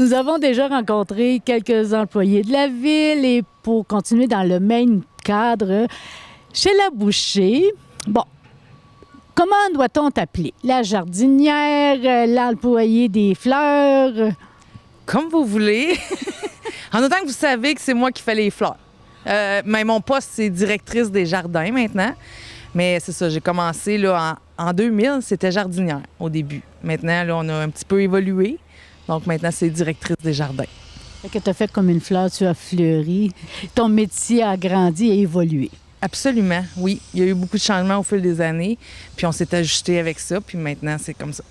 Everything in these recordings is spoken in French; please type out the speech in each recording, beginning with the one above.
Nous avons déjà rencontré quelques employés de la ville et pour continuer dans le même cadre, chez la boucher, bon, comment doit-on t'appeler? La jardinière, l'employé des fleurs? Comme vous voulez. En autant que vous savez que c'est moi qui fais les fleurs. Mais mon poste, c'est directrice des jardins maintenant. Mais c'est ça, j'ai commencé là, en 2000, c'était jardinière au début. Maintenant, là, on a un petit peu évolué. Donc maintenant, c'est directrice des jardins. Fait que tu as fait comme une fleur, tu as fleuri. Ton métier a grandi et évolué. Absolument, oui. Il y a eu beaucoup de changements au fil des années. Puis on s'est ajusté avec ça. Puis maintenant, c'est comme ça.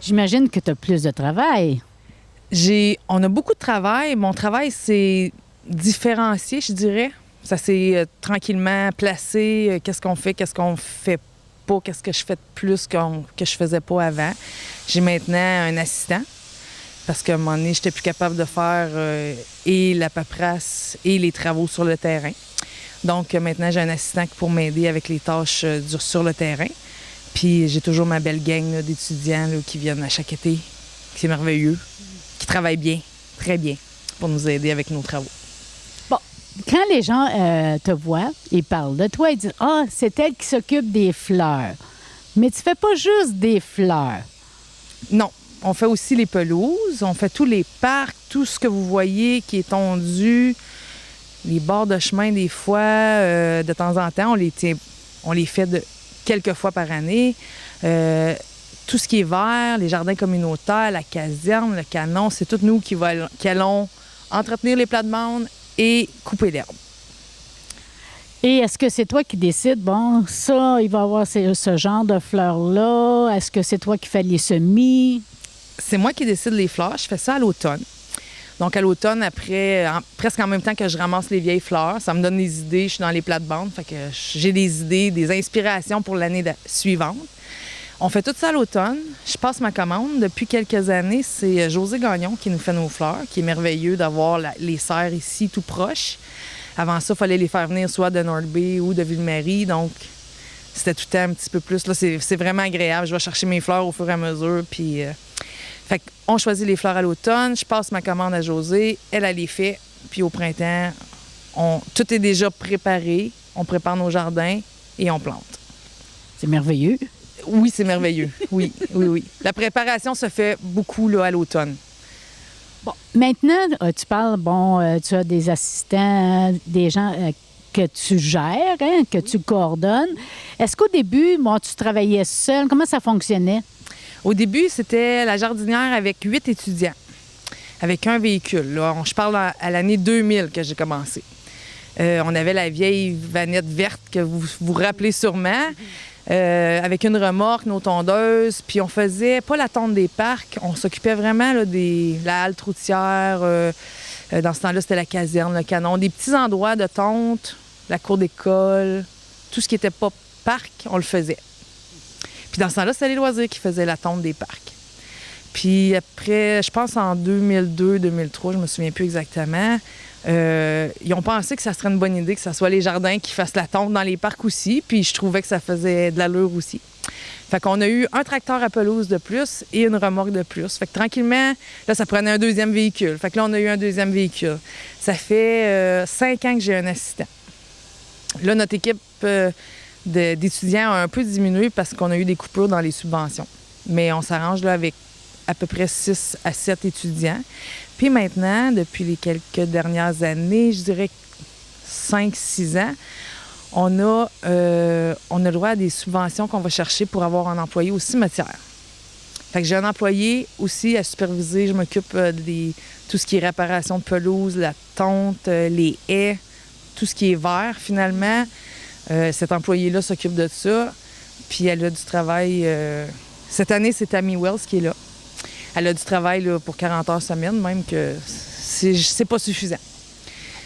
J'imagine que tu as plus de travail. On a beaucoup de travail. Mon travail, c'est différencié, je dirais. Ça s'est tranquillement placé. Qu'est-ce qu'on fait pas, qu'est-ce que je fais de plus que je faisais pas avant. J'ai maintenant un assistant parce qu'à un moment donné, j'étais plus capable de faire et la paperasse et les travaux sur le terrain. Donc maintenant, j'ai un assistant pour m'aider avec les tâches sur le terrain. Puis j'ai toujours ma belle gang là, d'étudiants là, qui viennent à chaque été. C'est merveilleux. Qui travaillent bien, très bien, pour nous aider avec nos travaux. Bon, quand les gens te voient, ils parlent de toi, ils disent « Ah, c'est elle qui s'occupe des fleurs. » Mais tu fais pas juste des fleurs. Non, on fait aussi les pelouses, on fait tous les parcs, tout ce que vous voyez qui est tondu, les bords de chemin des fois, de temps en temps, on les fait quelques fois par année. Tout ce qui est vert, les jardins communautaires, la caserne, le canon, c'est tout nous qui allons entretenir les plates-bandes et couper l'herbe. Et est-ce que c'est toi qui décides, bon, ça, il va y avoir ce genre de fleurs-là? Est-ce que c'est toi qui fais les semis? C'est moi qui décide les fleurs. Je fais ça à l'automne. Donc, à l'automne, après, presque en même temps que je ramasse les vieilles fleurs, ça me donne des idées. Je suis dans les plates-bandes, fait que j'ai des idées, des inspirations pour l'année suivante. On fait tout ça à l'automne. Je passe ma commande. Depuis quelques années, c'est José Gagnon qui nous fait nos fleurs, qui est merveilleux d'avoir les serres ici tout proches. Avant ça, il fallait les faire venir soit de North Bay ou de Ville-Marie. Donc, c'était tout le temps un petit peu plus. Là, c'est vraiment agréable. Je vais chercher mes fleurs au fur et à mesure. Puis, fait qu'on choisit les fleurs à l'automne. Je passe ma commande à José. Elle les fait. Puis au printemps, tout est déjà préparé. On prépare nos jardins et on plante. C'est merveilleux. Oui, c'est merveilleux. Oui, oui, oui. La préparation se fait beaucoup là, à l'automne. Bon, maintenant, tu parles, tu as des assistants, des gens que tu gères, hein, que tu coordonnes. Est-ce qu'au début, tu travaillais seul? Comment ça fonctionnait? Au début, c'était la jardinière avec 8 étudiants, avec un véhicule. Là. Je parle à l'année 2000 que j'ai commencé. On avait la vieille vanette verte que vous vous rappelez sûrement. Avec une remorque, nos tondeuses, puis on faisait pas la tonte des parcs, on s'occupait vraiment là, la halte routière, dans ce temps-là, c'était la caserne, le canon, des petits endroits de tonte, la cour d'école, tout ce qui était pas parc, on le faisait. Puis dans ce temps-là, c'était les loisirs qui faisaient la tonte des parcs. Puis après, je pense en 2002-2003, je me souviens plus exactement, ils ont pensé que ça serait une bonne idée que ce soit les jardins qui fassent la tonte dans les parcs aussi, puis je trouvais que ça faisait de l'allure aussi. Fait qu'on a eu un tracteur à pelouse de plus et une remorque de plus. Fait que tranquillement, là, ça prenait un deuxième véhicule. Fait que là, on a eu un deuxième véhicule. Ça fait 5 ans que j'ai un assistant. Là, notre équipe d'étudiants a un peu diminué parce qu'on a eu des coupures dans les subventions. Mais on s'arrange là avec à peu près 6 à 7 étudiants. Puis maintenant, depuis les quelques dernières années, je dirais 5-6 ans, on a le droit à des subventions qu'on va chercher pour avoir un employé au cimetière. Fait que j'ai un employé aussi à superviser. Je m'occupe de tout ce qui est réparation de pelouse, la tonte, les haies, tout ce qui est vert finalement. Cet employé-là s'occupe de ça. Puis elle a du travail. Cette année, c'est Tammy Wells qui est là. Elle a du travail là, pour 40 heures semaine, même que c'est pas suffisant.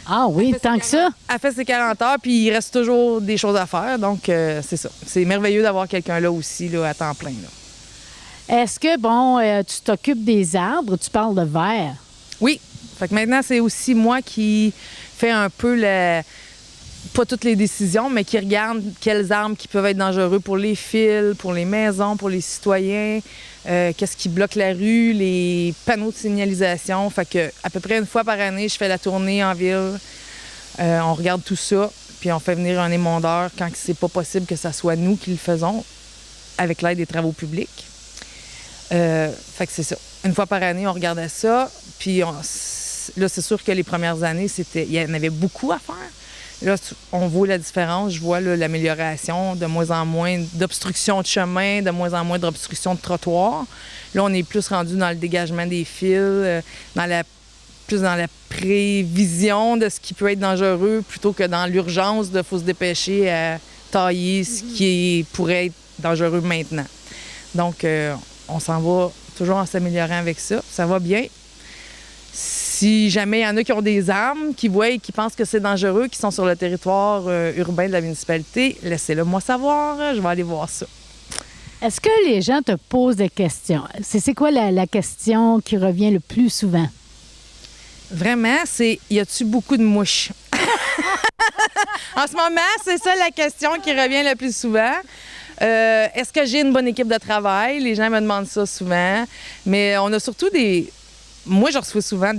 Ah oui, tant que ça? Elle fait ses 40 heures, puis il reste toujours des choses à faire. Donc, c'est ça. C'est merveilleux d'avoir quelqu'un là aussi, là, à temps plein. Là. Est-ce que, tu t'occupes des arbres? Tu parles de verre? Oui. Fait que maintenant, c'est aussi moi qui fais un peu pas toutes les décisions, mais qui regarde quels arbres qui peuvent être dangereux pour les fils, pour les maisons, pour les citoyens. qu'est-ce qui bloque la rue, les panneaux de signalisation. Fait que à peu près une fois par année, je fais la tournée en ville. On regarde tout ça, puis on fait venir un émondeur quand c'est pas possible que ce soit nous qui le faisons, avec l'aide des travaux publics. Fait que c'est ça. Une fois par année, on regardait ça. Puis là, c'est sûr que les premières années, il y en avait beaucoup à faire. Là, on voit la différence. Je vois là, l'amélioration, de moins en moins d'obstruction de chemin, de moins en moins d'obstruction de trottoir. Là, on est plus rendu dans le dégagement des fils, plus dans la prévision de ce qui peut être dangereux, plutôt que dans l'urgence de faut se dépêcher à tailler ce qui pourrait être dangereux maintenant. Donc, on s'en va toujours en s'améliorant avec ça. Ça va bien. Si jamais il y en a qui ont des armes, qui voient et qui pensent que c'est dangereux, qui sont sur le territoire urbain de la municipalité, laissez-le moi savoir. Je vais aller voir ça. Est-ce que les gens te posent des questions? C'est quoi la question qui revient le plus souvent? Vraiment, c'est y a-tu beaucoup de mouches? En ce moment, c'est ça la question qui revient le plus souvent. Est-ce que j'ai une bonne équipe de travail? Les gens me demandent ça souvent. Mais on a surtout Moi, je reçois souvent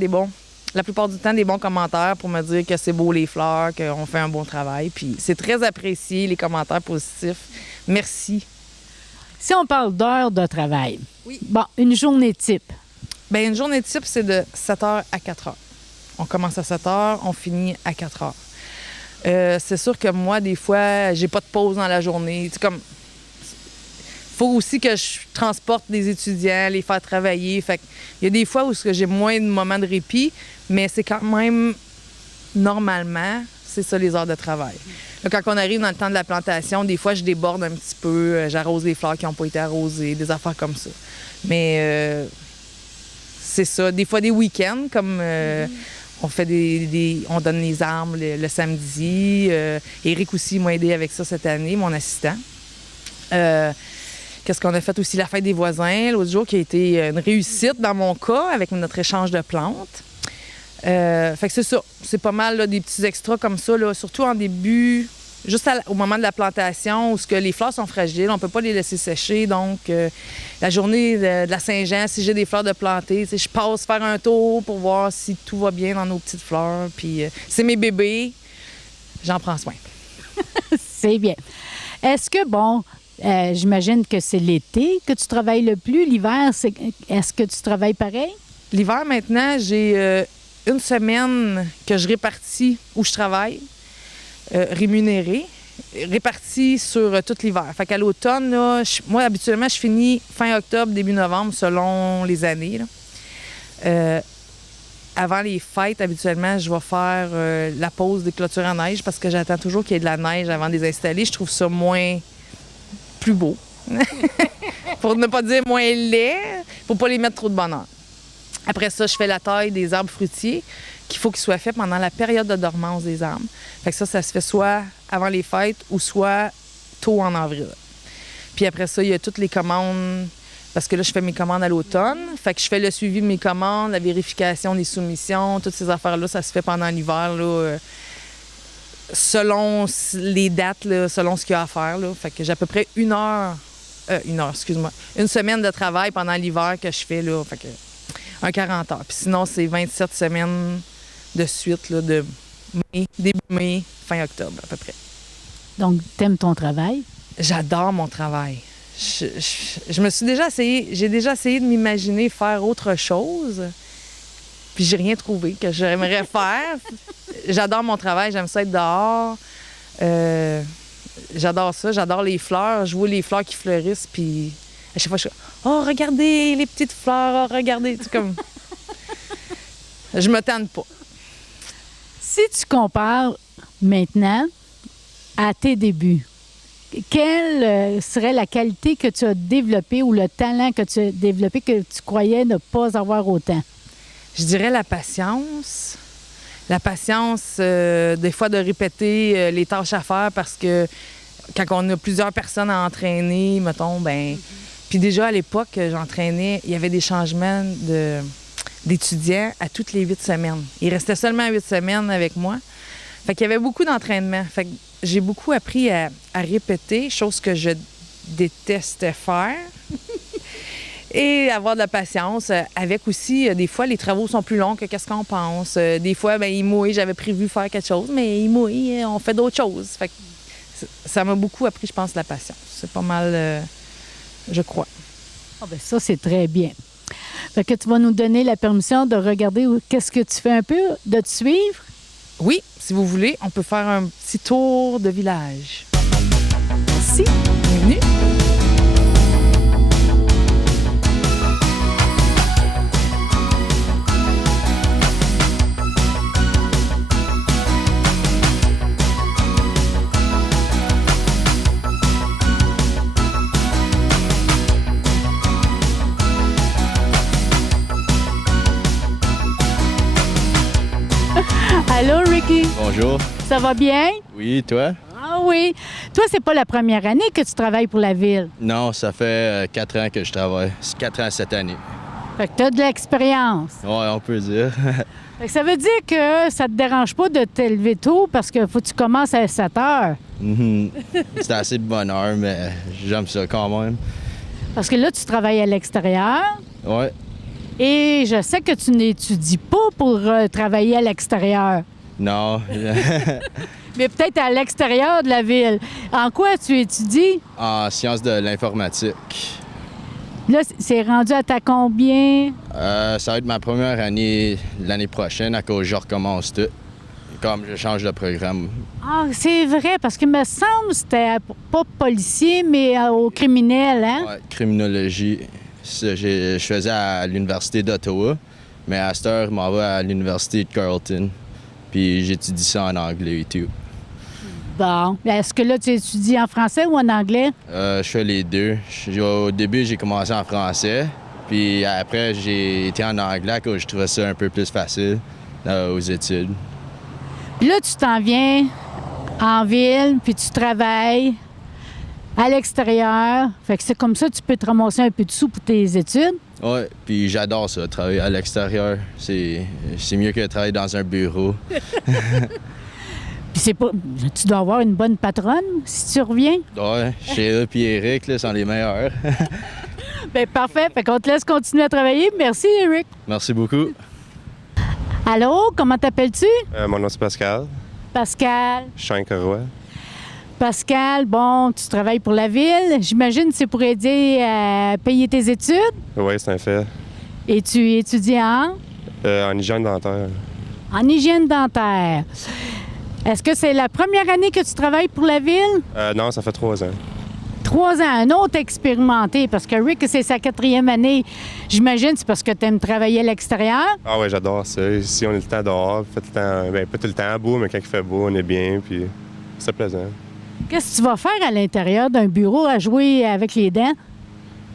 la plupart du temps, des bons commentaires pour me dire que c'est beau les fleurs, qu'on fait un bon travail. Puis c'est très apprécié, les commentaires positifs. Merci. Si on parle d'heures de travail, oui. Bon, une journée type. Bien, une journée type, c'est de 7 h à 4 h. On commence à 7 h, on finit à 4 h. C'est sûr que moi, des fois, j'ai pas de pause dans la journée. C'est comme... faut aussi que je transporte des étudiants, les faire travailler. Fait il y a des fois où j'ai moins de moments de répit, mais c'est quand même, normalement, c'est ça les heures de travail. Là, quand on arrive dans le temps de la plantation, des fois, je déborde un petit peu, j'arrose les fleurs qui n'ont pas été arrosées, des affaires comme ça. Mais c'est ça. Des fois, des week-ends, comme on fait on donne les armes le samedi. Éric aussi m'a aidé avec ça cette année, mon assistant. Qu'est-ce qu'on a fait aussi? La fête des voisins, l'autre jour, qui a été une réussite dans mon cas, avec notre échange de plantes. Fait que c'est ça. C'est pas mal là, des petits extras comme ça, là, surtout en début, juste au moment de la plantation, où les fleurs sont fragiles, on peut pas les laisser sécher. Donc, la journée de la Saint-Jean, si j'ai des fleurs de planter, je passe faire un tour pour voir si tout va bien dans nos petites fleurs. Puis, c'est mes bébés, j'en prends soin. C'est bien. Est-ce que, j'imagine que c'est l'été que tu travailles le plus. L'hiver, est-ce que tu travailles pareil? L'hiver, maintenant, j'ai une semaine que je répartis où je travaille, rémunérée, répartie sur tout l'hiver. Fait qu'à l'automne, là, moi, habituellement, je finis fin octobre, début novembre, selon les années. Là. Avant les fêtes, habituellement, je vais faire la pause des clôtures en neige parce que j'attends toujours qu'il y ait de la neige avant de les installer. Je trouve ça plus beau. Pour ne pas dire moins laid, pour pas les mettre trop de bonheur. Après ça, je fais la taille des arbres fruitiers qu'il faut qu'ils soient faits pendant la période de dormance des arbres. Fait que ça se fait soit avant les fêtes ou soit tôt en avril. Puis après ça, il y a toutes les commandes, parce que là, je fais mes commandes à l'automne. Fait que je fais le suivi de mes commandes, la vérification des soumissions, toutes ces affaires-là, ça se fait pendant l'hiver, là, selon les dates, là, selon ce qu'il y a à faire. Là. Fait que j'ai à peu près une semaine de travail pendant l'hiver que je fais, là. Fait que un 40 heures. Puis sinon, c'est 27 semaines de suite, là, de début mai, fin octobre, à peu près. Donc, t'aimes ton travail? J'adore mon travail. Je me suis j'ai déjà essayé de m'imaginer faire autre chose, puis j'ai rien trouvé que j'aimerais faire. J'adore mon travail, j'aime ça être dehors. J'adore ça, j'adore les fleurs. Je vois les fleurs qui fleurissent, puis à chaque fois, je suis « Oh, regardez les petites fleurs, oh, regardez! » C'est comme... Je me tente pas. Si tu compares maintenant à tes débuts, quelle serait la qualité que tu as développée ou le talent que tu as développé que tu croyais ne pas avoir autant? Je dirais la patience. La patience, des fois, de répéter les tâches à faire parce que quand on a plusieurs personnes à entraîner, mettons, ben... Puis déjà, à l'époque, j'entraînais, il y avait des changements d'étudiants à toutes les 8 semaines. Ils restaient seulement 8 semaines avec moi. Fait qu'il y avait beaucoup d'entraînement. Fait que j'ai beaucoup appris à répéter, chose que je détestais faire. Et avoir de la patience. Avec aussi, des fois, les travaux sont plus longs que qu'est-ce qu'on pense. Des fois, il mouille, j'avais prévu faire quelque chose, mais il mouille, on fait d'autres choses. Fait que ça m'a beaucoup appris, je pense, la patience. C'est pas mal, je crois. Ah ben ça, c'est très bien. Fait que tu vas nous donner la permission de regarder qu'est-ce que tu fais un peu, de te suivre. Oui, si vous voulez, on peut faire un petit tour de village. Merci. Bienvenue. Allô, Ricky? Bonjour. Ça va bien? Oui, toi? Ah oui. Toi, c'est pas la première année que tu travailles pour la ville. Non, ça fait 4 ans que je travaille. C'est 4 ans cette année. Fait que tu as de l'expérience. Ouais, on peut dire. Fait que ça veut dire que ça te dérange pas de te lever tôt parce que faut que tu commences à 7 heures. C'est assez de bonne heure, mais j'aime ça quand même. Parce que là, tu travailles à l'extérieur Ouais. et je sais que tu n'étudies pas pour travailler à l'extérieur, Non. mais peut-être à l'extérieur de la ville. En quoi tu étudies? En sciences de l'informatique. Là, c'est rendu à ta combien? Ça va être ma première année l'année prochaine à cause que je recommence tout. Comme je change de programme. Ah, c'est vrai, parce qu'il me semble que c'était pas policier, mais au criminel, hein? Ouais, criminologie. Je faisais à l'Université d'Ottawa, mais à cette heure, je m'en vais à l'Université de Carleton. Puis j'étudie ça en anglais et tout. Bon. Est-ce que là, tu étudies en français ou en anglais? Je fais les deux. Au début, j'ai commencé en français. Puis après, j'ai été en anglais parce que je trouvais ça un peu plus facile aux études. Puis là, tu t'en viens en ville, puis tu travailles à l'extérieur. Fait que c'est comme ça que tu peux te ramasser un peu de sous pour tes études. Ouais, puis j'adore ça, travailler à l'extérieur. C'est mieux que de travailler dans un bureau. Puis c'est pas... Tu dois avoir une bonne patronne si tu reviens. Ouais, Sheila et Eric là, sont les meilleurs. Bien, parfait. Fait qu'on te laisse continuer à travailler. Merci, Eric. Merci beaucoup. Allô, comment t'appelles-tu? Mon nom c'est Pascal. Pascal. Je suis Saint-Corois. Pascal, bon, tu travailles pour la ville. J'imagine que c'est pour aider à payer tes études. Oui, c'est un fait. Et tu étudies En hygiène dentaire. en hygiène dentaire. Est-ce que c'est la première année que tu travailles pour la ville? Non, ça fait 3 ans. 3 ans, un autre expérimenté, parce que Rick, c'est sa 4e année. J'imagine c'est parce que tu aimes travailler à l'extérieur. Ah ouais, j'adore ça. Ici, on est le temps dehors. Fait tout le temps, pas tout le temps beau, mais quand il fait beau, on est bien, puis c'est plaisant. Qu'est-ce que tu vas faire à l'intérieur d'un bureau à jouer avec les dents?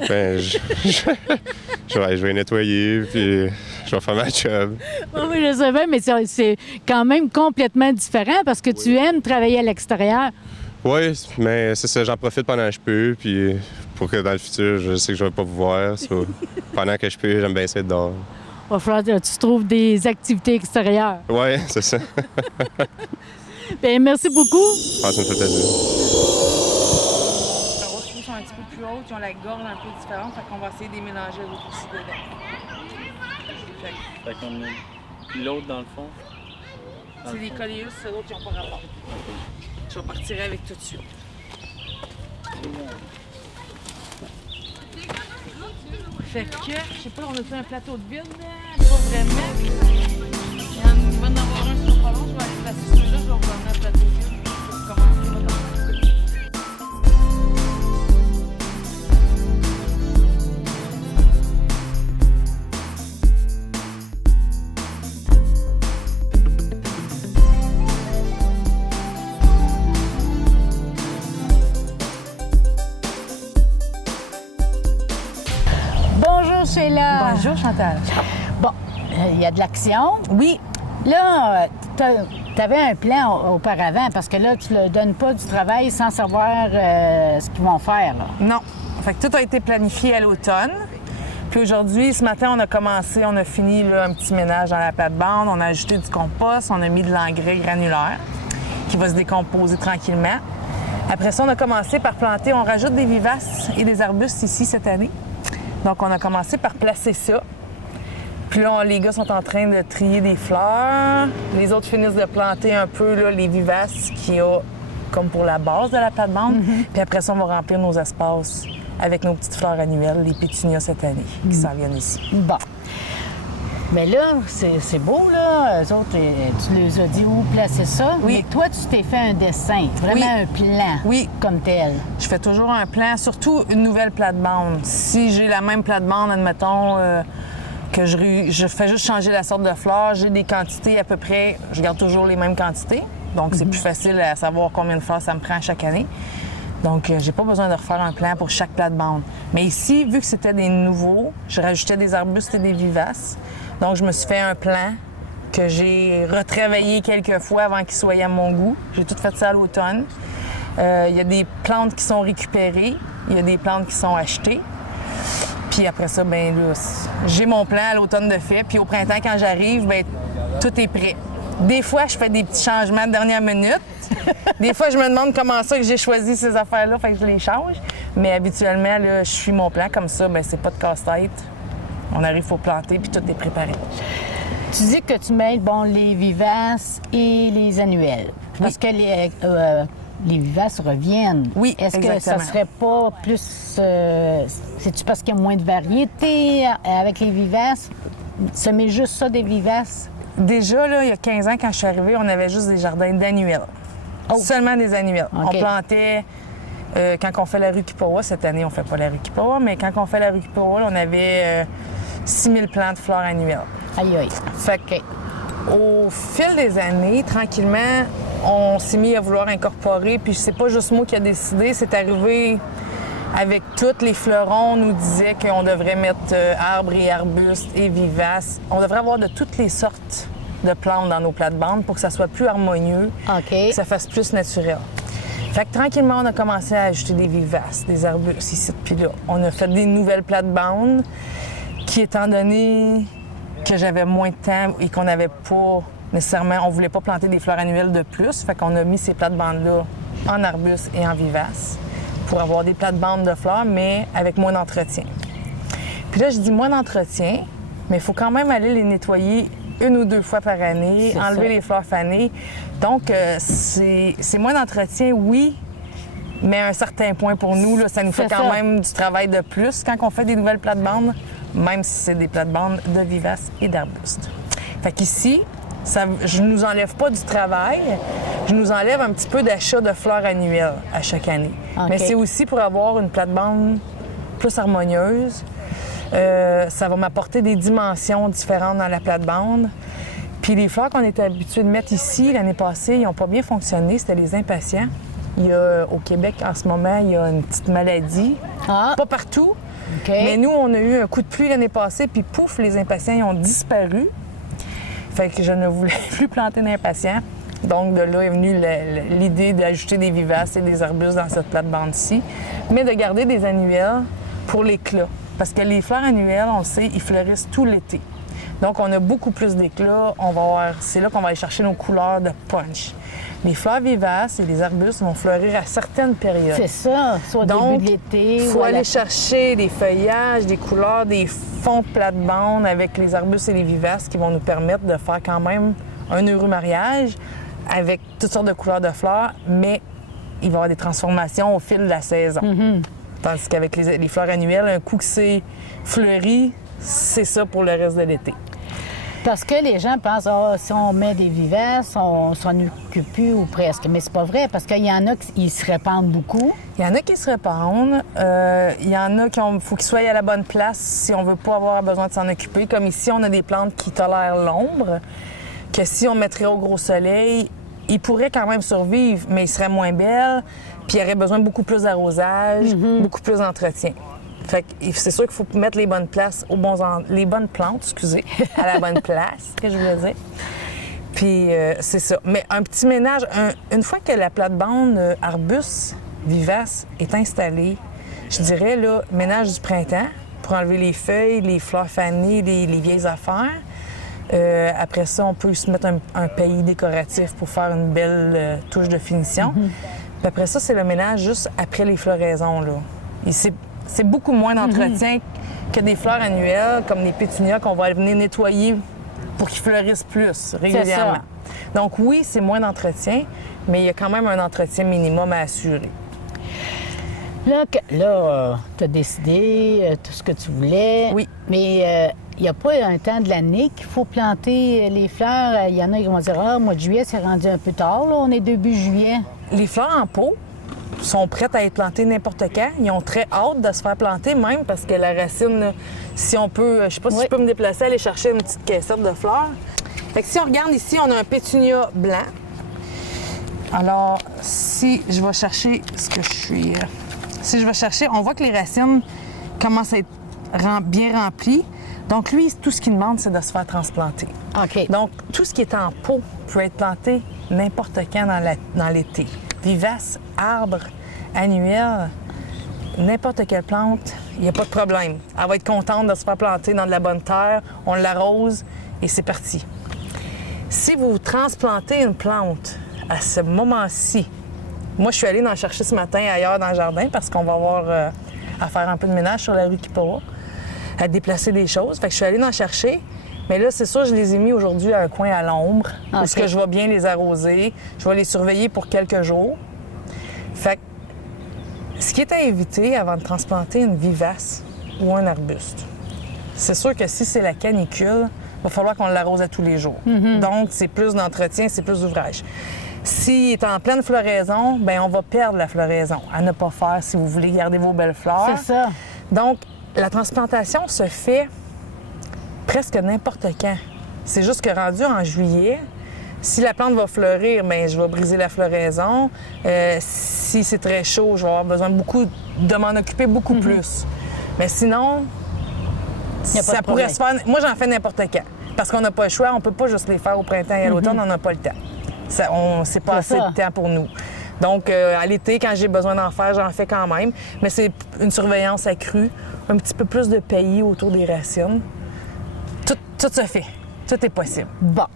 Ben, je vais nettoyer, puis je vais faire ma job. Oui, je sais bien, mais c'est quand même complètement différent parce que tu aimes travailler à l'extérieur. Oui, mais c'est ça, j'en profite pendant que je peux, puis pour que dans le futur, je sais que je vais pas vous voir. Pendant que je peux, j'aime bien ça être dehors. Il va falloir que tu trouves des activités extérieures. Oui, c'est ça. Bien, merci beaucoup. Ah, ça me fait plaisir. Les carreaux sont un petit peu plus hautes, ils ont la gorge un peu différente, fait qu'on va essayer de les mélanger avec aussi dedans. Fait qu'on a l'autre dans le fond. C'est des colliers, c'est d'autres qui n'ont pas rapport. Je vais partir avec tout de suite. Fait que, je sais pas, on a fait un plateau de vide, là? Pas vraiment. Il va en avoir un sur le ballon, je vais aller placer celui-là, je vais vous donner un plateau de vide pour commencer votre activité. Bonjour, Sheila. Bonjour, Chantal. Bon, il y a de l'action. Oui. Là, tu avais un plan auparavant parce que là, tu ne donnes pas du travail sans savoir ce qu'ils vont faire. Là. Non. Fait que tout a été planifié à l'automne. Puis aujourd'hui, ce matin, on a commencé, on a fini là, un petit ménage dans la plate-bande, on a ajouté du compost, on a mis de l'engrais granulaire qui va se décomposer tranquillement. Après ça, on a commencé par planter, on rajoute des vivaces et des arbustes ici cette année. Donc, on a commencé par placer ça. Puis là, les gars sont en train de trier des fleurs. Les autres finissent de planter un peu là, les vivaces qu'il y a comme pour la base de la plate-bande. Puis après ça, on va remplir nos espaces avec nos petites fleurs annuelles, les pétunias cette année, qui s'en viennent ici. Bon. Mais là, c'est beau, là. Eux autres, tu les as dit où placer ça. Oui. Mais toi, tu t'es fait un dessin, vraiment Oui. un plan. Oui. Comme tel. Je fais toujours un plan, surtout une nouvelle plate-bande. Si j'ai la même plate-bande, admettons, que je fais juste changer la sorte de fleurs, j'ai des quantités à peu près, je garde toujours les mêmes quantités. Donc, c'est plus facile à savoir combien de fleurs ça me prend chaque année. Donc, j'ai pas besoin de refaire un plan pour chaque plate-bande. Mais ici, vu que c'était des nouveaux, je rajoutais des arbustes et des vivaces. Donc, je me suis fait un plan que j'ai retravaillé quelques fois avant qu'il soit à mon goût. J'ai tout fait ça à l'automne. Il y a des plantes qui sont récupérées, il y a des plantes qui sont achetées. Puis après ça, ben là, j'ai mon plan à l'automne de fait. Puis au printemps, quand j'arrive, ben tout est prêt. Des fois, je fais des petits changements de dernière minute. Des fois, je me demande comment ça que j'ai choisi ces affaires-là, fait que je les change. Mais habituellement, là, je suis mon plan comme ça, ben c'est pas de casse-tête. On arrive, il faut planter, puis tout est préparé. Tu dis que tu mêles, bon, les vivaces et les annuels. Parce que les vivaces reviennent. Oui, Est-ce que exactement. ça serait pas plus... c'est-tu parce qu'il y a moins de variété avec les vivaces? Semer juste ça des vivaces? Déjà, là, il y a 15 ans, quand je suis arrivée, on avait juste des jardins d'annuels. Oh. Seulement des annuels. OK. On plantait... quand on fait la rue Kipawa, cette année, on fait pas la rue Kipawa, mais quand on fait la rue Kipawa, là, on avait 6000 plants de fleurs annuelles. Aïe, aïe. Fait que, au fil des années, tranquillement, on s'est mis à vouloir incorporer, puis c'est pas juste moi qui a décidé, c'est arrivé avec tous les fleurons, on nous disait qu'on devrait mettre arbres et arbustes et vivaces. On devrait avoir de toutes les sortes de plantes dans nos plates-bandes pour que ça soit plus harmonieux, OK. que ça fasse plus naturel. Fait que tranquillement, on a commencé à ajouter des vivaces, des arbustes ici, puis là. On a fait des nouvelles plates-bandes qui, étant donné que j'avais moins de temps et qu'on n'avait pas nécessairement, on voulait pas planter des fleurs annuelles de plus, fait qu'on a mis ces plates-bandes-là en arbustes et en vivaces pour avoir des plates-bandes de fleurs, mais avec moins d'entretien. Puis là, je dis moins d'entretien, mais il faut quand même aller les nettoyer 1 ou 2 fois par année, C'est enlever ça. les fleurs fanées. Donc, c'est moins d'entretien, oui, mais à un certain point pour nous, là, ça nous fait C'est quand ça. même du travail de plus quand on fait des nouvelles plates-bandes, même si c'est des plates-bandes de vivaces et d'arbustes. Fait qu'ici, je ne nous enlève pas du travail, je nous enlève un petit peu d'achat de fleurs annuelles à chaque année. OK. Mais c'est aussi pour avoir une plate-bande plus harmonieuse. Ça va m'apporter des dimensions différentes dans la plate-bande. Puis les fleurs qu'on était habitués de mettre ici l'année passée, ils n'ont pas bien fonctionné, c'était les impatients. Au Québec, en ce moment, il y a une petite maladie. Ah. Pas partout, OK. mais nous, on a eu un coup de pluie l'année passée, puis pouf, les impatients ils ont disparu. Fait que je ne voulais plus planter d'impatients. Donc, de là est venue l'idée d'ajouter des vivaces et des arbustes dans cette plate-bande-ci, mais de garder des annuelles pour l'éclat. Parce que les fleurs annuelles, on le sait, ils fleurissent tout l'été. Donc, on a beaucoup plus d'éclat. C'est là qu'on va aller chercher nos couleurs de punch. Les fleurs vivaces et les arbustes vont fleurir à certaines périodes. C'est ça, soit au Donc, début de l'été. il faut ou à la aller chercher des feuillages, des couleurs, des fonds de plate-bande avec les arbustes et les vivaces qui vont nous permettre de faire quand même un heureux mariage avec toutes sortes de couleurs de fleurs, mais il va y avoir des transformations au fil de la saison. Tandis qu'avec les fleurs annuelles, un coup que c'est fleuri, c'est ça pour le reste de l'été. Parce que les gens pensent, si on met des vivaces, on s'en occupe plus ou presque. Mais c'est pas vrai, parce qu'il y en a qui se répandent beaucoup. Il y en a qui se répandent. Il y en a faut qu'ils soient à la bonne place si on veut pas avoir besoin de s'en occuper. Comme ici, on a des plantes qui tolèrent l'ombre, que si on mettrait au gros soleil, ils pourraient quand même survivre, mais ils seraient moins belles, puis il y aurait besoin de beaucoup plus d'arrosage, beaucoup plus d'entretien. Fait que c'est sûr qu'il faut mettre les bonnes places les bonnes plantes, excusez, à la bonne place, que je voulais dire. Puis c'est ça. Mais un petit ménage, une fois que la plate-bande arbuste vivace est installée, je dirais, là, ménage du printemps pour enlever les feuilles, les fleurs fanées, les vieilles affaires. Après ça, on peut se mettre un pays décoratif pour faire une belle touche de finition. Puis après ça, c'est le ménage juste après les floraisons, là. Et c'est beaucoup moins d'entretien que des fleurs annuelles, comme les pétunias, qu'on va venir nettoyer pour qu'ils fleurissent plus régulièrement. Donc oui, c'est moins d'entretien, mais il y a quand même un entretien minimum à assurer. Là, tu as décidé tout ce que tu voulais. Oui. Mais il n'y a pas un temps de l'année qu'il faut planter les fleurs. Il y en a qui vont dire, ah, mois de juillet, c'est rendu un peu tard. Là, on est début juillet. Les fleurs en pot sont prêtes à être plantées n'importe quand. Ils ont très hâte de se faire planter, même parce que la racine, là, si on peut, je sais pas si je peux me déplacer, aller chercher une petite caissette de fleurs. Fait que si on regarde ici, on a un pétunia blanc. Alors, si je vais chercher ce que je suis... Si je vais chercher, on voit que les racines commencent à être bien remplies. Donc, lui, tout ce qu'il demande, c'est de se faire transplanter. OK. Donc, tout ce qui est en pot peut être planté n'importe quand dans l'été. Vivace, arbre, annuel, n'importe quelle plante, il n'y a pas de problème. Elle va être contente de se faire planter dans de la bonne terre, on l'arrose et c'est parti. Si vous transplantez une plante à ce moment-ci, moi, je suis allée en chercher ce matin ailleurs dans le jardin parce qu'on va avoir à faire un peu de ménage sur la rue Kippowa, à déplacer des choses. Fait que je suis allée en chercher. Mais là, c'est sûr, je les ai mis aujourd'hui à un coin à l'ombre, OK. parce que je vais bien les arroser. Je vais les surveiller pour quelques jours. Fait que ce qui est à éviter avant de transplanter une vivace ou un arbuste, c'est sûr que si c'est la canicule, il va falloir qu'on l'arrose à tous les jours. Donc, c'est plus d'entretien, c'est plus d'ouvrage. S'il est en pleine floraison, bien, on va perdre la floraison. À ne pas faire si vous voulez garder vos belles fleurs. C'est ça. Donc, la transplantation se fait presque n'importe quand. C'est juste que rendu en juillet, si la plante va fleurir, bien, je vais briser la floraison. Si c'est très chaud, je vais avoir besoin de m'en occuper beaucoup plus. Mais sinon, Y a pas ça de pourrait problème. se faire... Moi, j'en fais n'importe quand. Parce qu'on n'a pas le choix. On peut pas juste les faire au printemps et à l'automne. On n'a pas le temps. C'est pas C'est assez ça. de temps pour nous. Donc, à l'été, quand j'ai besoin d'en faire, j'en fais quand même. Mais c'est une surveillance accrue, un petit peu plus de paillis autour des racines. Tout se fait. Tout est possible. Bon.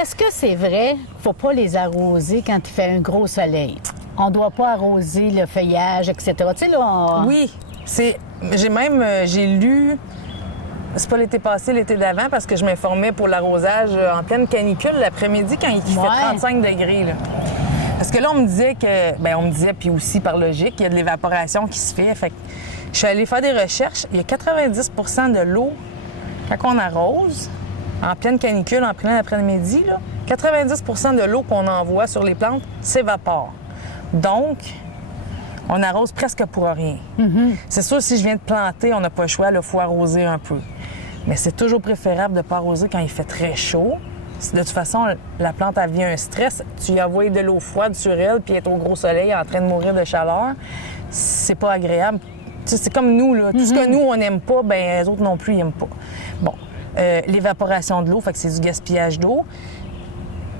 Est-ce que c'est vrai qu'il ne faut pas les arroser quand il fait un gros soleil? On ne doit pas arroser le feuillage, etc. Tu sais, là, Oui, j'ai lu, c'est pas l'été passé, l'été d'avant, parce que je m'informais pour l'arrosage en pleine canicule l'après-midi quand il fait 35 degrés. Là. Parce que là, on me disait puis aussi par logique, il y a de l'évaporation qui se fait. Fait que je suis allée faire des recherches. Il y a 90 de l'eau, quand on arrose, en pleine canicule, en plein après-midi, là, 90 de l'eau qu'on envoie sur les plantes s'évapore. Donc, on arrose presque pour rien. C'est sûr, si je viens de planter, on n'a pas le choix, il faut arroser un peu. Mais c'est toujours préférable de ne pas arroser quand il fait très chaud. De toute façon, la plante, elle vient un stress. Tu y envoies de l'eau froide sur elle, puis elle est au gros soleil en train de mourir de chaleur. C'est pas agréable. Tu sais, c'est comme nous, là. Tout ce que nous, on n'aime pas, bien, les autres non plus, ils n'aiment pas. Bon, l'évaporation de l'eau, fait que c'est du gaspillage d'eau.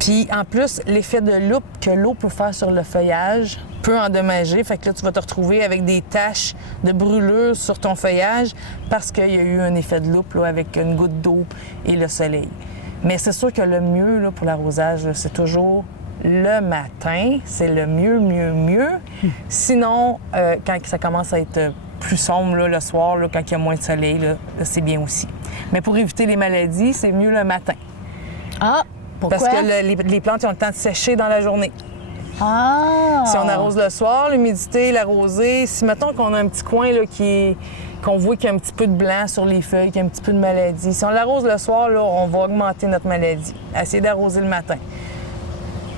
Puis, en plus, l'effet de loupe que l'eau peut faire sur le feuillage peut endommager. Fait que là, tu vas te retrouver avec des taches de brûlure sur ton feuillage parce qu'il y a eu un effet de loupe là, avec une goutte d'eau et le soleil. Mais c'est sûr que le mieux là, pour l'arrosage, c'est toujours le matin. C'est le mieux. Sinon, quand ça commence à être plus sombre là, le soir, là, quand il y a moins de soleil, là, c'est bien aussi. Mais pour éviter les maladies, c'est mieux le matin. Ah, pourquoi? Parce que les plantes ont le temps de sécher dans la journée. Ah! Si on arrose le soir, l'humidité, l'arroser, si mettons qu'on a un petit coin là, qu'on voit qu'il y a un petit peu de blanc sur les feuilles, qu'il y a un petit peu de maladie, si on l'arrose le soir, là, on va augmenter notre maladie. Essayer d'arroser le matin.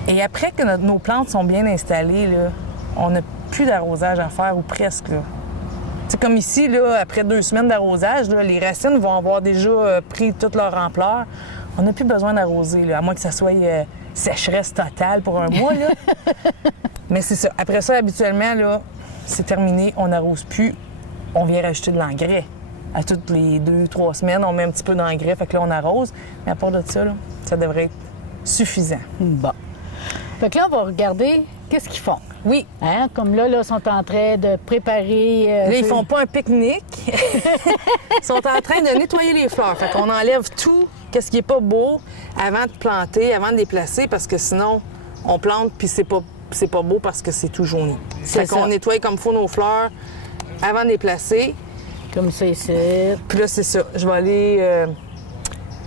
Et après que nos plantes sont bien installées, là, on n'a plus d'arrosage à faire ou presque. Là. C'est comme ici, là, après 2 semaines d'arrosage, là, les racines vont avoir déjà pris toute leur ampleur. On n'a plus besoin d'arroser, là, à moins que ça soit sécheresse totale pour un mois. Là. Mais c'est ça. Après ça, habituellement, là, c'est terminé. On n'arrose plus. On vient rajouter de l'engrais. À toutes les 2-3 semaines, on met un petit peu d'engrais. Fait que là, on arrose. Mais à part de ça, là, ça devrait être suffisant. Bon. Fait que là, on va regarder qu'est-ce qu'ils font. Oui. Hein? Comme là, ils sont en train de préparer... Là, ils font pas un pique-nique. Ils sont en train de nettoyer les fleurs. Fait qu'on enlève tout, qu'est-ce qui est pas beau, avant de planter, avant de déplacer, parce que sinon, on plante, puis c'est pas beau parce que c'est tout jauni. Fait qu'on nettoie comme il faut nos fleurs avant de les placer. Comme ça ici. Puis là, c'est ça. Je vais aller...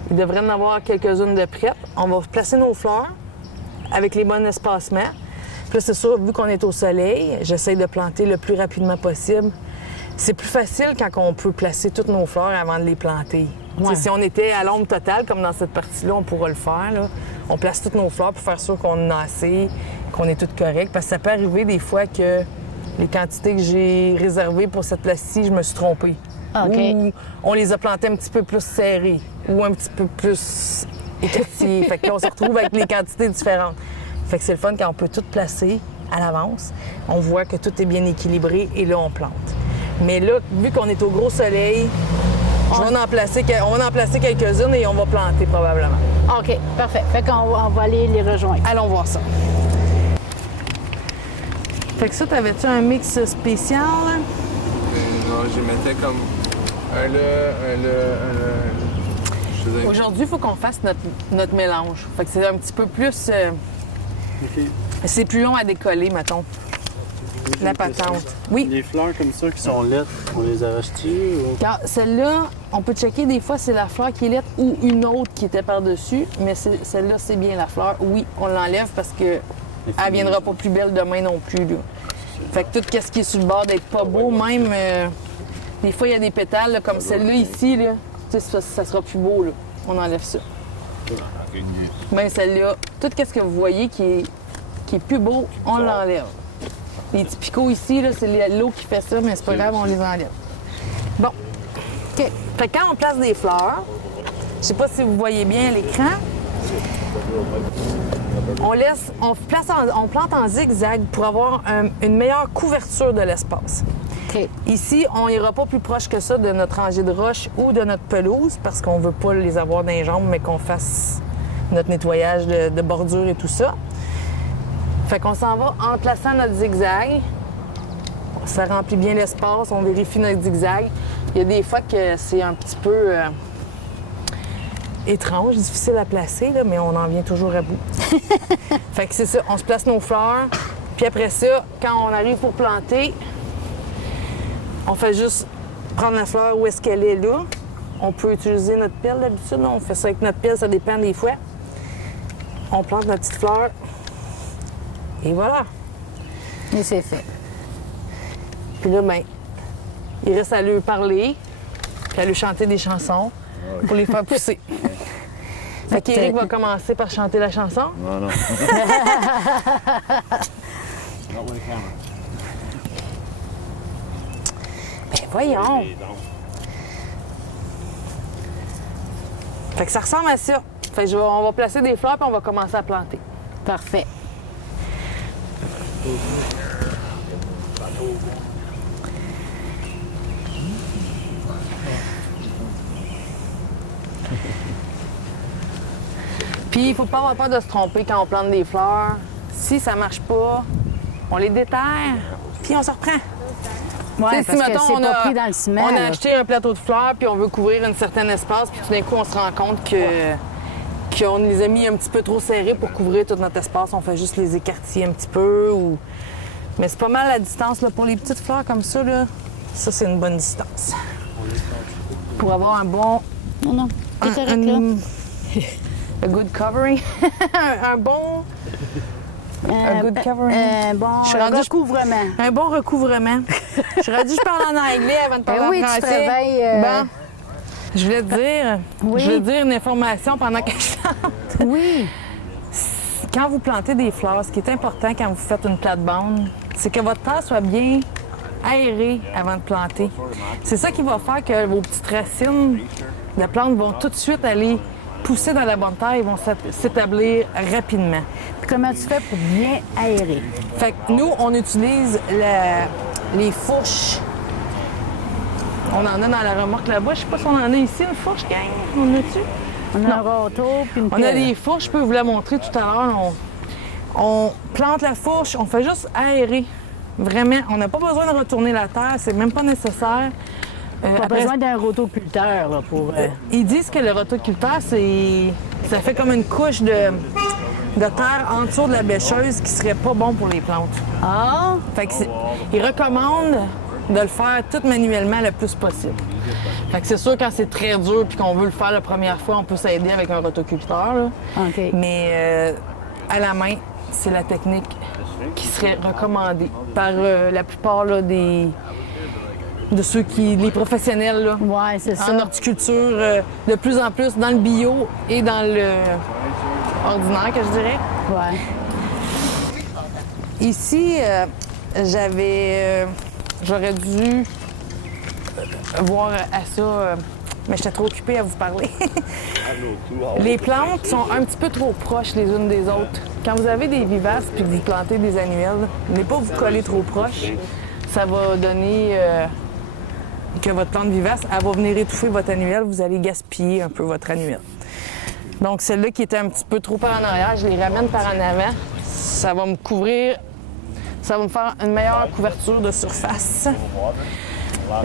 il devrait en avoir quelques-unes de prêtes. On va placer nos fleurs avec les bons espacements. Puis là, c'est sûr, vu qu'on est au soleil, j'essaie de planter le plus rapidement possible. C'est plus facile quand on peut placer toutes nos fleurs avant de les planter. Ouais. Si on était à l'ombre totale, comme dans cette partie-là, on pourra le faire. Là. On place toutes nos fleurs pour faire sûr qu'on en a assez, qu'on est toutes correctes. Parce que ça peut arriver des fois que les quantités que j'ai réservées pour cette place-ci, je me suis trompée. OK. Ou on les a plantées un petit peu plus serrées ou un petit peu plus écartillées. Fait que là, on se retrouve avec les quantités différentes. Fait que c'est le fun quand on peut tout placer à l'avance. On voit que tout est bien équilibré et là, on plante. Mais là, vu qu'on est au gros soleil, on va en placer quelques-unes et on va planter probablement. OK, parfait. Fait qu'on va aller les rejoindre. Allons voir ça. Fait que ça, t'avais-tu un mix spécial? Non, je mettais comme un là, un là, un là. Je faisais... Aujourd'hui, il faut qu'on fasse notre mélange. Fait que c'est un petit peu plus... Ok. C'est plus long à décoller, mettons. La patente. Oui. Les fleurs comme ça qui sont laides, on les arrache-tu ou... Car celle-là, on peut checker des fois c'est la fleur qui est laite ou une autre qui était par-dessus, mais celle-là, c'est bien la fleur. Oui, on l'enlève parce que elle viendra pas plus belle demain non plus. Là. Fait que tout ce qui est sur le bord d'être pas beau, même des fois il y a des pétales là, comme celle-là ici, là, tu sais, ça sera plus beau. Là. On enlève ça. Même celle-là, tout ce que vous voyez qui est plus beau, on l'enlève. Les petits picots ici, là, c'est l'eau qui fait ça, mais c'est pas grave, on les enlève. Bon. OK. Fait que quand on place des fleurs, je sais pas si vous voyez bien à l'écran, on plante en zigzag pour avoir une meilleure couverture de l'espace. OK. Ici, on n'ira pas plus proche que ça de notre rangée de roches ou de notre pelouse parce qu'on veut pas les avoir dans les jambes, mais qu'on fasse notre nettoyage de bordure et tout ça. Fait qu'on s'en va en plaçant notre zigzag. Ça remplit bien l'espace, on vérifie notre zigzag. Il y a des fois que c'est un petit peu étrange, difficile à placer, là, mais on en vient toujours à bout. Fait que c'est ça, on se place nos fleurs. Puis après ça, quand on arrive pour planter, on fait juste prendre la fleur où est-ce qu'elle est là. On peut utiliser notre pelle d'habitude, on fait ça avec notre pelle, ça dépend des fois. On plante notre petite fleur. Et voilà. Et c'est fait. Puis là, ben, il reste à lui parler, puis à lui chanter des chansons pour les faire pousser. Fait qu'Éric va commencer par chanter la chanson. Non, non. Ben voyons. Fait que ça ressemble à ça. Fait que on va placer des fleurs puis on va commencer à planter. Parfait. Puis il faut pas avoir peur de se tromper quand on plante des fleurs. Si ça marche pas, on les déterre, puis on se reprend. Ouais, Tu sais, parce que c'est pas pris dans le ciment. on a là. acheté un plateau de fleurs, puis on veut couvrir un certain espace, puis tout d'un coup, on se rend compte qu'on les a mis un petit peu trop serrés pour couvrir tout notre espace. On fait juste les écartiller un petit peu. Mais c'est pas mal la distance. Là. Pour les petites fleurs comme ça, là, ça, c'est une bonne distance. Pour avoir un bon... Non, non. C'est correct, là. A good covering. un bon... A good covering. Un bon Je suis rendue- recouvrement. Un bon recouvrement. Je suis rendue, je parle en anglais avant de parler Ben oui, en tu français. travailles, Bon. Je voulais te dire, Oui. je voulais te dire une information pendant que je chante. Oui. Quand vous plantez des fleurs, ce qui est important quand vous faites une plate-bande, c'est que votre terre soit bien aérée avant de planter. C'est ça qui va faire que vos petites racines de plantes vont tout de suite aller pousser dans la bonne terre et vont s'établir rapidement. Puis comment tu fais pour bien aérer? Fait que nous, on utilise les fourches. On en a dans la remorque là-bas. Je sais pas si on en a ici, une fourche, gang. On a-tu? On a un râteau puis une On a pelle. des fourches, je peux vous la montrer tout à l'heure. On plante la fourche, on fait juste aérer. Vraiment, on n'a pas besoin de retourner la terre, c'est même pas nécessaire. Pas Après, besoin d'un rotoculteur là, pour... ils disent que le rotoculteur, ça fait comme une couche de terre en dessous de la bêcheuse qui serait pas bon pour les plantes. Ah! Fait que ils recommandent de le faire tout manuellement le plus possible. Fait que c'est sûr, quand c'est très dur puis qu'on veut le faire la première fois, on peut s'aider avec un rotoculteur, là. OK. Mais à la main, c'est la technique qui serait recommandée par la plupart là, de ceux les professionnels là, Ouais, c'est ça. en horticulture, de plus en plus dans le bio et dans le ordinaire, que je dirais. Ouais. Ici, j'aurais dû voir à ça, mais j'étais trop occupée à vous parler. Les plantes sont un petit peu trop proches les unes des autres. Quand vous avez des vivaces puis que vous plantez des annuelles, n'allez pas vous coller trop proches. Ça va donner que votre plante vivace, elle va venir étouffer votre annuelle. Vous allez gaspiller un peu votre annuelle. Donc, celles-là qui étaient un petit peu trop par en arrière, je les ramène par en avant. Ça va me couvrir, ça va me faire une meilleure couverture de surface.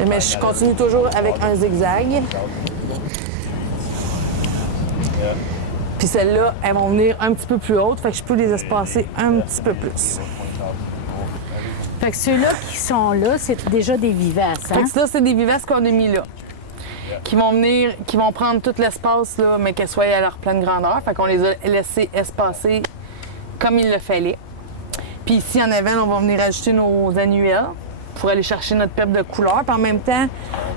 Mais je continue toujours avec un zigzag. Puis celles-là, elles vont venir un petit peu plus hautes, fait que je peux les espacer un petit peu plus. Fait que ceux-là qui sont là, c'est déjà des vivaces, Fait hein? que ça, c'est des vivaces qu'on a mis là. Qui vont venir, qui vont prendre tout l'espace, là, mais qu'elles soient à leur pleine grandeur. Fait qu'on les a laissées espacer comme il le fallait. Puis ici, en avant, on va venir ajouter nos annuelles pour aller chercher notre PEP de couleur. Puis en même temps,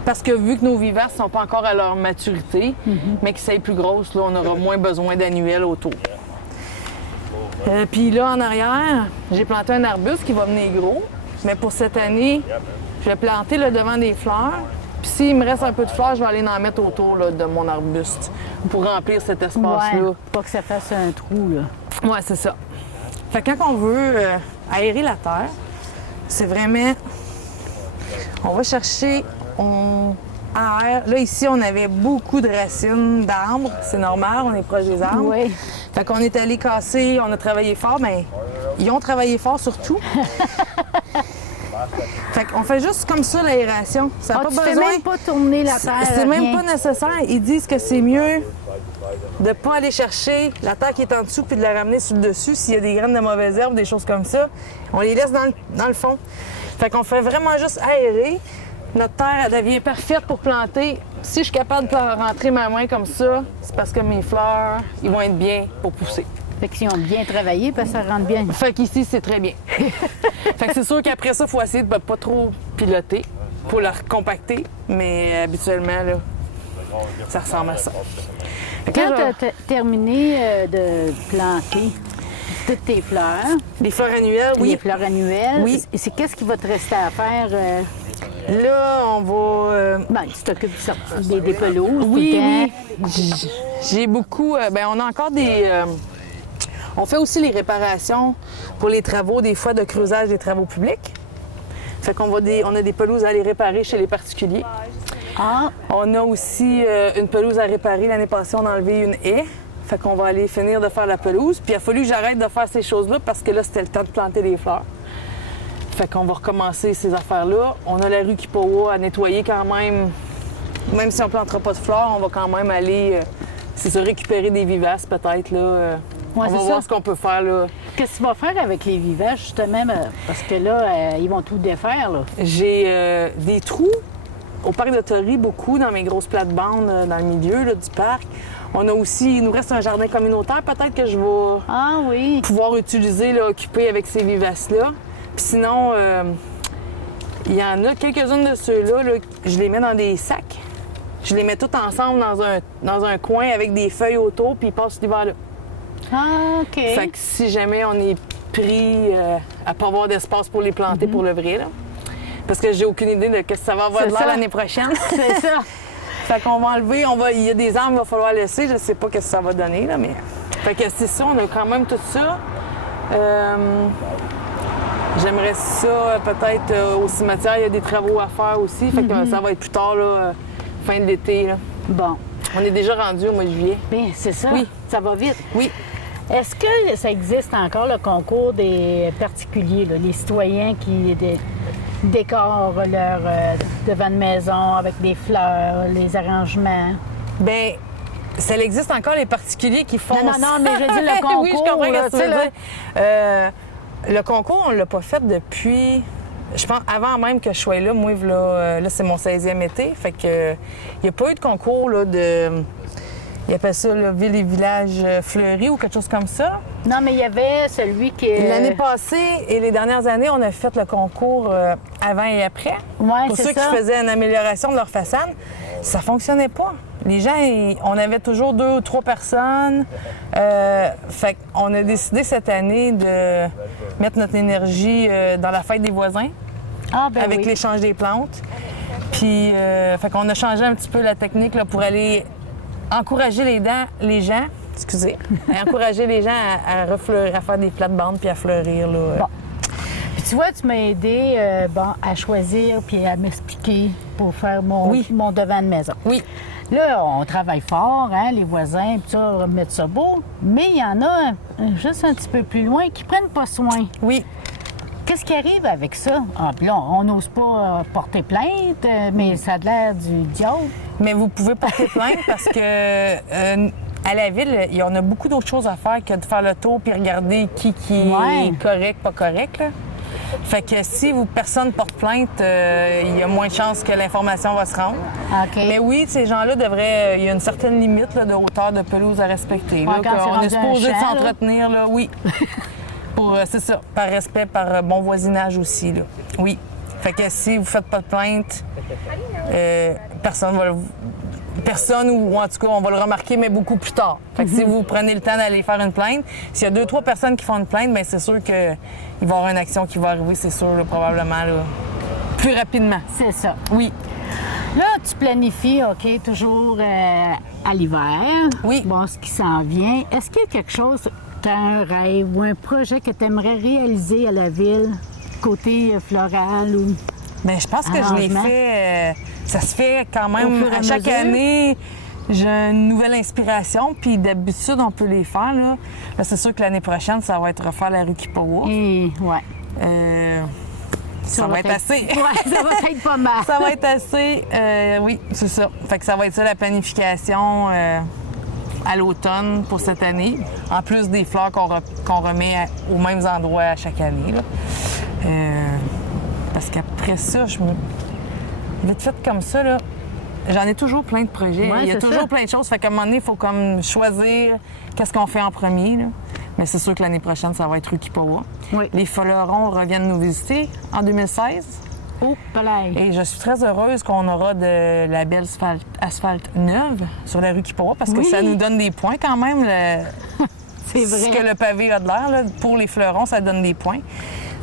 parce que vu que nos vivaces ne sont pas encore à leur maturité, mais qu'ils soient plus grosses, là, on aura moins besoin d'annuelles autour. Puis là, en arrière, j'ai planté un arbuste qui va venir gros. Mais pour cette année, je vais planter le devant des fleurs. Puis s'il me reste un peu de fleurs, je vais aller en mettre autour là, de mon arbuste pour remplir cet espace-là. Ouais, pas que ça fasse un trou, là. Ouais, c'est ça. Fait que quand on veut aérer la terre, c'est vraiment... On va chercher, on aère. Là, ici, on avait beaucoup de racines d'arbres. C'est normal, on est proche des arbres. Oui. Fait qu'on est allé casser, on a travaillé fort, mais ils ont travaillé fort surtout. Fait qu'on fait juste comme ça l'aération. Ça n'a Ah, pas tu besoin... fais même pas tourner la terre. C'est même rien. pas nécessaire. Ils disent que c'est mieux de ne pas aller chercher la terre qui est en dessous puis de la ramener sur le dessus s'il y a des graines de mauvaises herbes, des choses comme ça. On les laisse dans le fond. Fait qu'on fait vraiment juste aérer. Notre terre, elle devient parfaite pour planter. Si je suis capable de rentrer ma main comme ça, c'est parce que mes fleurs, ils vont être bien pour pousser. Fait qu'ils ont bien travaillé parce que ça rentre bien. Fait qu'ici, c'est très bien. Fait que c'est sûr qu'après ça, il faut essayer de pas trop piloter pour la recompacter, mais habituellement, là, ça ressemble à ça. Fait que Quand là, tu as terminé de planter toutes tes fleurs, les fleurs annuelles, les oui. fleurs annuelles, Oui. c'est qu'est-ce qui va te rester à faire? Là, on va... Ben, tu t'occupes de sortir des pelouses Oui, tout le temps. oui. J'ai beaucoup... on a encore des... on fait aussi les réparations pour les travaux, des fois, de creusage des travaux publics. Fait qu'on on a des pelouses à aller réparer chez les particuliers. Ah, On a aussi une pelouse à réparer. L'année passée, on a enlevé une haie. Fait qu'on va aller finir de faire la pelouse. Puis il a fallu que j'arrête de faire ces choses-là parce que là, c'était le temps de planter les fleurs. Fait qu'on va recommencer ces affaires-là. On a la rue Kipawa à nettoyer quand même. Même si on ne plantera pas de fleurs, on va quand même aller, c'est ça, récupérer des vivaces peut-être, là. Ouais, on va c'est voir ça. ce qu'on peut faire, là. qu'est-ce que tu vas faire avec les vivaces, justement? Parce que là, ils vont tout défaire, là. J'ai des trous au parc de Tory, beaucoup dans mes grosses plates-bandes dans le milieu là, du parc. On a aussi, il nous reste un jardin communautaire, peut-être que je vais Ah oui. pouvoir utiliser, là, occuper avec ces vivaces-là. Puis sinon, il y en a quelques-unes de ceux-là, là, je les mets dans des sacs. Je les mets toutes ensemble dans un coin avec des feuilles autour, puis ils passent l'hiver là. Ah, OK. Fait que si jamais on est pris à pas avoir d'espace pour les planter pour le vrai, là, parce que j'ai aucune idée de ce que ça va avoir C'est de l'air ça. l'année prochaine. C'est ça. Fait qu'on va enlever, il y a des arbres qu'il va falloir laisser, je sais pas ce que ça va donner, là, mais... Fait que c'est ça, on a quand même tout ça. J'aimerais ça, peut-être, au cimetière, il y a des travaux à faire aussi, fait que ça va être plus tard, là, fin de l'été, là. Bon. On est déjà rendu au mois de juillet. Bien, c'est ça. Oui. Ça va vite. Oui. Est-ce que ça existe encore, le concours des particuliers, là, les citoyens qui décorent leur devant de maison avec des fleurs, les arrangements? Bien, ça existe encore, les particuliers qui font Non, mais je dis le concours. Oui, je comprends là, ce que tu veux dire. Le concours, on l'a pas fait depuis je pense, avant même que je sois là, moi, là c'est mon 16e été. Fait que il n'y a pas eu de concours là, de. Ils appellent ça là, Ville et Village fleuris ou quelque chose comme ça. Non, mais il y avait celui qui... L'année passée et les dernières années, on a fait le concours avant et après. Ouais, Pour c'est ceux ça. qui faisaient une amélioration de leur façade, ça fonctionnait pas. Les gens, on avait toujours 2 ou 3 personnes. Fait qu'on a décidé cette année de mettre notre énergie dans la fête des voisins Ah, ben avec oui. l'échange des plantes. Puis, fait qu'on a changé un petit peu la technique là, pour aller encourager encourager les gens à refleurir, à faire des plates-bandes puis à fleurir. Là. Bon. Puis tu vois, tu m'as aidé à choisir puis à m'expliquer pour faire mon devant de maison. Oui. Là, on travaille fort, hein, les voisins, puis ça, mettre ça beau. Mais il y en a juste un petit peu plus loin qui prennent pas soin. Oui. Qu'est-ce qui arrive avec ça? Ah, puis là, on n'ose pas porter plainte, mais ça a l'air du diable. Mais vous pouvez porter plainte parce que à la ville, on a beaucoup d'autres choses à faire que de faire le tour puis regarder qui est correct, pas correct. Là. Fait que si personne porte plainte, il y a moins de chances que l'information va se rendre. OK. Mais oui, ces gens-là devraient. Il y a une certaine limite là, de hauteur de pelouse à respecter. Là, Ouais, quand c'est on rendu est supposé un champ, s'entretenir, là, oui. C'est ça, par respect, par bon voisinage aussi, là. Oui. Fait que si vous faites pas de plainte, personne ou en tout cas, on va le remarquer, mais beaucoup plus tard. Fait que si vous prenez le temps d'aller faire une plainte, s'il y a 2 ou 3 personnes qui font une plainte, bien c'est sûr qu'il va y avoir une action qui va arriver, c'est sûr, là, probablement, là, plus rapidement. C'est ça. Oui. Là, tu planifies, OK, toujours à l'hiver. Oui. Bon, ce qui s'en vient. Est-ce qu'il y a quelque chose, tu as un rêve ou un projet que tu aimerais réaliser à la ville, côté floral ou... Bien, je pense que je l'ai Arrangement. fait. Ça se fait quand Au même. fur et à À chaque mesure. année, j'ai une nouvelle inspiration. Puis d'habitude, on peut les faire. Là, c'est sûr que l'année prochaine, ça va être refaire la rue Kipawa. Et, ouais. Ça va être assez. Ouais, ça va être pas mal. Ça va être assez. Oui, c'est ça. Fait que ça va être ça la planification à l'automne pour cette année. En plus des fleurs qu'on remet aux mêmes endroits à chaque année. Là. Parce qu'après ça, vite fait comme ça, là, j'en ai toujours plein de projets. Ouais, il y a c'est toujours ça. plein de choses. Fait qu'à un moment donné, il faut comme choisir qu'est-ce qu'on fait en premier. Là. Mais c'est sûr que l'année prochaine, ça va être rue Kipawa. Oui. Les fleurons reviennent nous visiter en 2016. Oh, palais. Et je suis très heureuse qu'on aura de la belle asphalte neuve sur la rue Kipawa parce que Oui. ça nous donne des points quand même. C'est vrai. Ce que le pavé a de l'air, là, pour les fleurons, ça donne des points.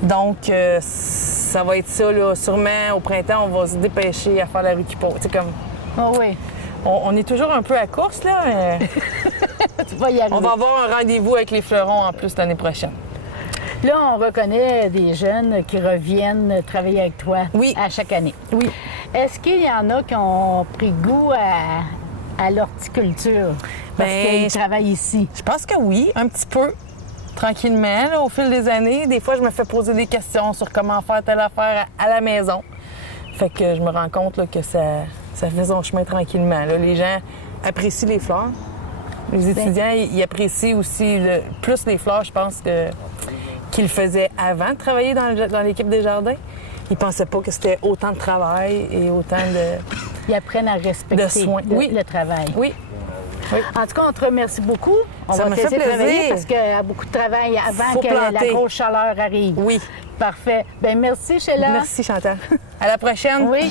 Donc, ça va être ça, là. Sûrement, au printemps, on va se dépêcher à faire la rue Kipawa. Tu sais, comme... Ah oui, On est toujours un peu à course, là. tu vas y arriver. On va avoir un rendez-vous avec les fleurons en plus l'année prochaine. Là, on reconnaît des jeunes qui reviennent travailler avec toi Oui. à chaque année. Oui. Est-ce qu'il y en a qui ont pris goût à l'horticulture parce Ben, qu'ils travaillent ici? Je pense que oui, un petit peu. Tranquillement, là, au fil des années. Des fois, je me fais poser des questions sur comment faire telle affaire à la maison. Fait que je me rends compte là, que ça fait son chemin tranquillement. Là. Les gens apprécient les fleurs. Les étudiants, ils apprécient aussi plus les fleurs, je pense, qu'ils faisaient avant de travailler dans l'équipe des jardins. Ils pensaient pas que c'était autant de travail et autant de... Ils apprennent à respecter De soins. Oui. le travail. Oui. Oui. En tout cas, on te remercie beaucoup. On Ça va me te fait laisser travailler plaisir. parce qu'il y a beaucoup de travail avant Faut que la planter. grosse chaleur arrive. Oui. Parfait. Bien, merci, Sheila. Merci, Chantal. À la prochaine. Oui.